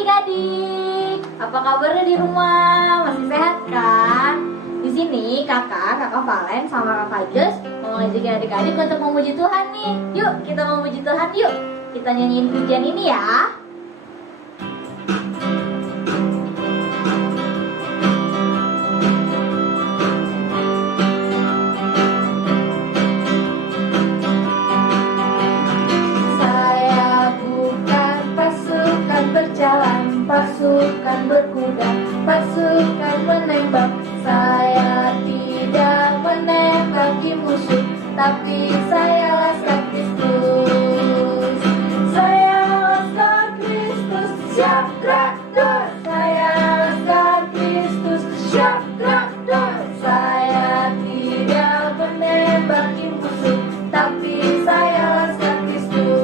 adik-adik, apa kabarnya di rumah? Masih sehat kan? Di sini kakak Valen sama kakak Jos mau ngajakin adik-adik untuk memuji Tuhan nih. Yuk kita memuji Tuhan yuk. Kita nyanyiin pujian ini ya. Berjalan, pasukan berkuda, pasukan menembak. Saya tidak menembaki musuh, tapi saya laskar Kristus. Saya laskar Kristus, siap gerak. Saya laskar Kristus, siap gerak. Saya tidak menembaki musuh, tapi saya laskar Kristus.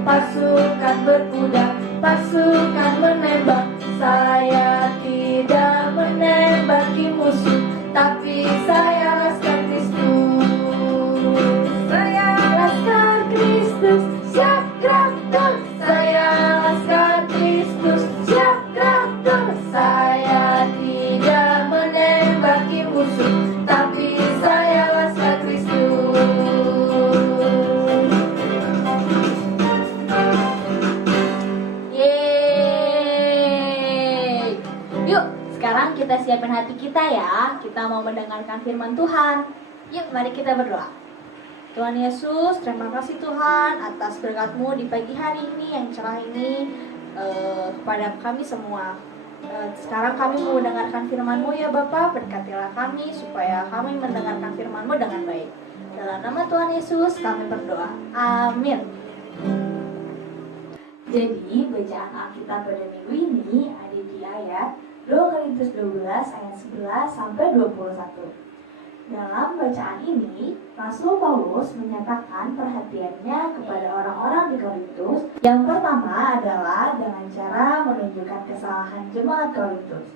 Pasukan berkuda, pasukan menembak. Saya tidak menembaki musuh, tapi saya laskar Kristus. Saya laskar Kristus, siap gerak. Saya laskar Kristus, siap gerak. Saya tidak menembaki musuh, tapi saya laskar Kristus. Sekarang kita siapin hati kita ya. Kita mau mendengarkan firman Tuhan. Yuk mari kita berdoa. Tuhan Yesus, terima kasih Tuhan atas berkat-Mu di pagi hari ini yang cerah ini kepada kami semua. Sekarang kami mau mendengarkan firman-Mu ya Bapa. Berkatilah kami supaya kami mendengarkan firman-Mu dengan baik. Dalam nama Tuhan Yesus kami berdoa. Amin. Jadi bacaan Alkitab pada minggu ini ada di ayat 2 Korintus 12 ayat 11 sampai 21. Dalam bacaan ini, Rasul Paulus menyatakan perhatiannya kepada orang-orang di Korintus. Yang pertama adalah dengan cara menunjukkan kesalahan jemaat Korintus.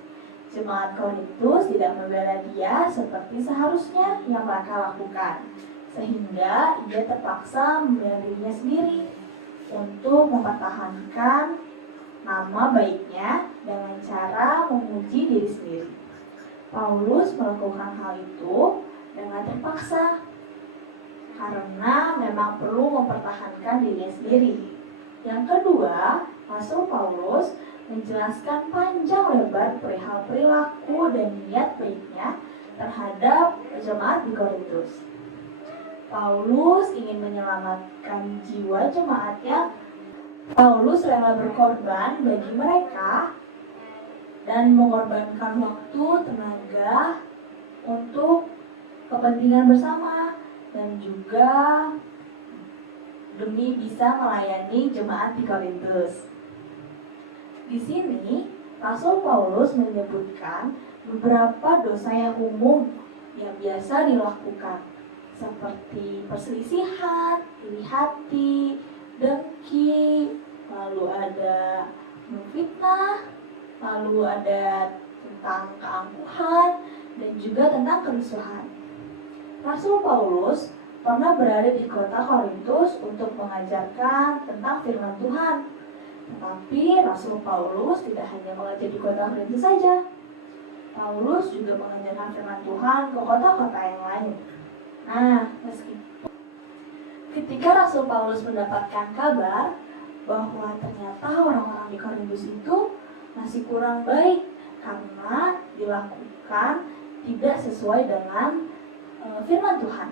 Jemaat Korintus tidak membela dia seperti seharusnya yang mereka lakukan, sehingga ia terpaksa membela dirinya sendiri untuk mempertahankan nama baiknya dengan cara memuji diri sendiri. Paulus melakukan hal itu dengan terpaksa karena memang perlu mempertahankan dirinya sendiri. Yang kedua, Rasul Paulus menjelaskan panjang lebar perihal perilaku dan niat baiknya terhadap jemaat di Korintus. Paulus ingin menyelamatkan jiwa jemaatnya. Paulus rela berkorban bagi mereka dan mengorbankan waktu, tenaga untuk kepentingan bersama dan juga demi bisa melayani jemaat di Korintus. Di sini, Rasul Paulus menyebutkan beberapa dosa yang umum yang biasa dilakukan, seperti perselisihan, iri hati, dengki, lalu ada memfitnah, lalu ada tentang keangkuhan, dan juga tentang kerusuhan. Rasul Paulus pernah berada di kota Korintus untuk mengajarkan tentang firman Tuhan. Tetapi Rasul Paulus tidak hanya mengajar di kota Korintus saja. Paulus juga mengajarkan firman Tuhan ke kota-kota yang lain. Nah, ketika Rasul Paulus mendapatkan kabar bahwa ternyata orang-orang di Korintus itu masih kurang baik karena dilakukan tidak sesuai dengan firman Tuhan.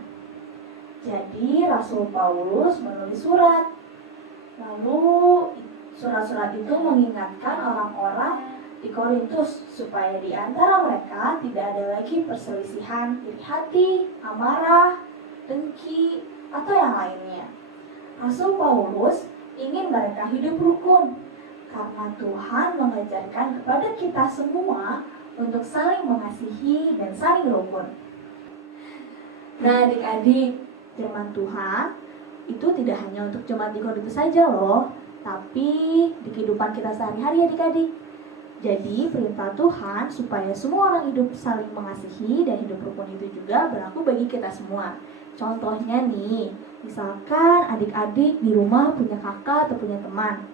Jadi Rasul Paulus menulis surat. Lalu surat-surat itu mengingatkan orang-orang di Korintus supaya di antara mereka tidak ada lagi perselisihan, iri hati, amarah, dengki, atau yang lainnya. Rasul Paulus ingin mereka hidup rukun karena Tuhan mengajarkan kepada kita semua untuk saling mengasihi dan saling rukun. Nah adik-adik, firman Tuhan itu tidak hanya untuk jemaat di Korintus saja loh, tapi di kehidupan kita sehari-hari adik-adik. Jadi perintah Tuhan supaya semua orang hidup saling mengasihi dan hidup rukun itu juga berlaku bagi kita semua. Contohnya nih, misalkan adik-adik di rumah punya kakak atau punya teman,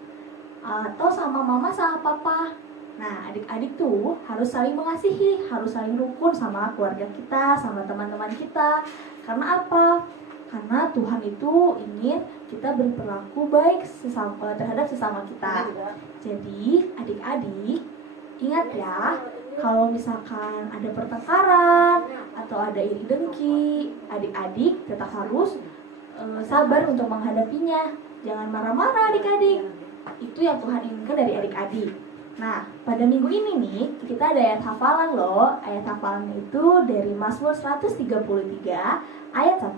atau sama mama sama papa. Nah, adik-adik tuh harus saling mengasihi, harus saling rukun sama keluarga kita, sama teman-teman kita. Karena apa? Karena Tuhan itu ingin kita berperilaku baik terhadap sesama kita. Jadi, adik-adik, ingat ya, kalau misalkan ada pertengkaran atau ada iri dengki, adik-adik tetap harus sabar untuk menghadapinya. Jangan marah-marah adik-adik. Itu yang Tuhan inginkan dari adik-adik. Nah, pada minggu ini nih, kita ada ayat hafalan loh. Ayat hafalan itu dari Mazmur 133 ayat 1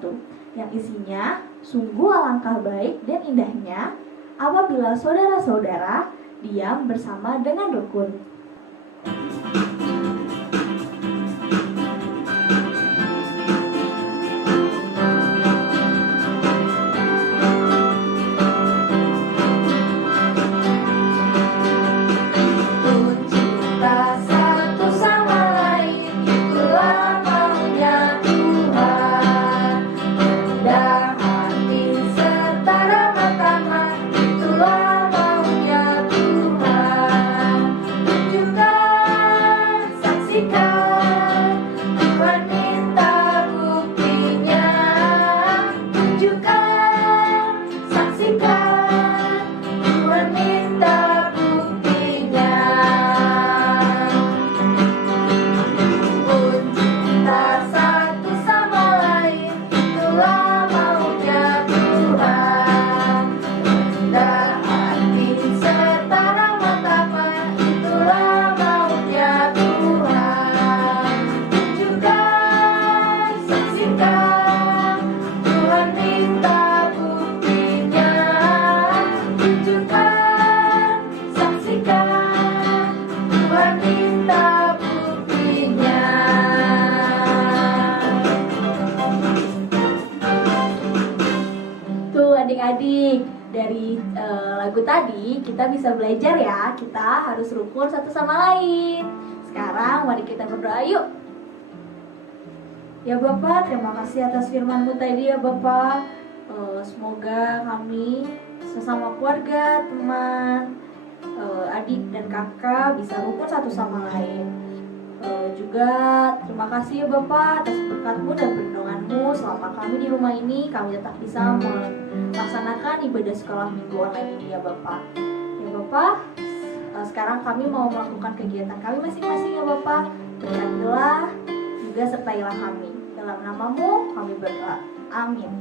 yang isinya, sungguh alangkah baik dan indahnya apabila saudara-saudara diam bersama dengan rukun. Adik-adik, dari lagu tadi kita bisa belajar ya, kita harus rukun satu sama lain. Sekarang mari kita berdoa yuk. Ya Bapak, terima kasih atas firman-Mu tadi ya Bapak. Semoga kami sesama keluarga, teman, adik dan kakak bisa rukun satu sama lain. Juga terima kasih ya Bapak atas berkat-Mu dan perlindungan-Mu selama kami di rumah ini, kami tetap bisa melaksanakan ibadah sekolah minggu online ini ya Bapak. Ya Bapak, sekarang kami mau melakukan kegiatan kami masing-masing ya Bapak. Berkatilah juga sertailah kami. Dalam nama-Mu kami berdoa. Amin.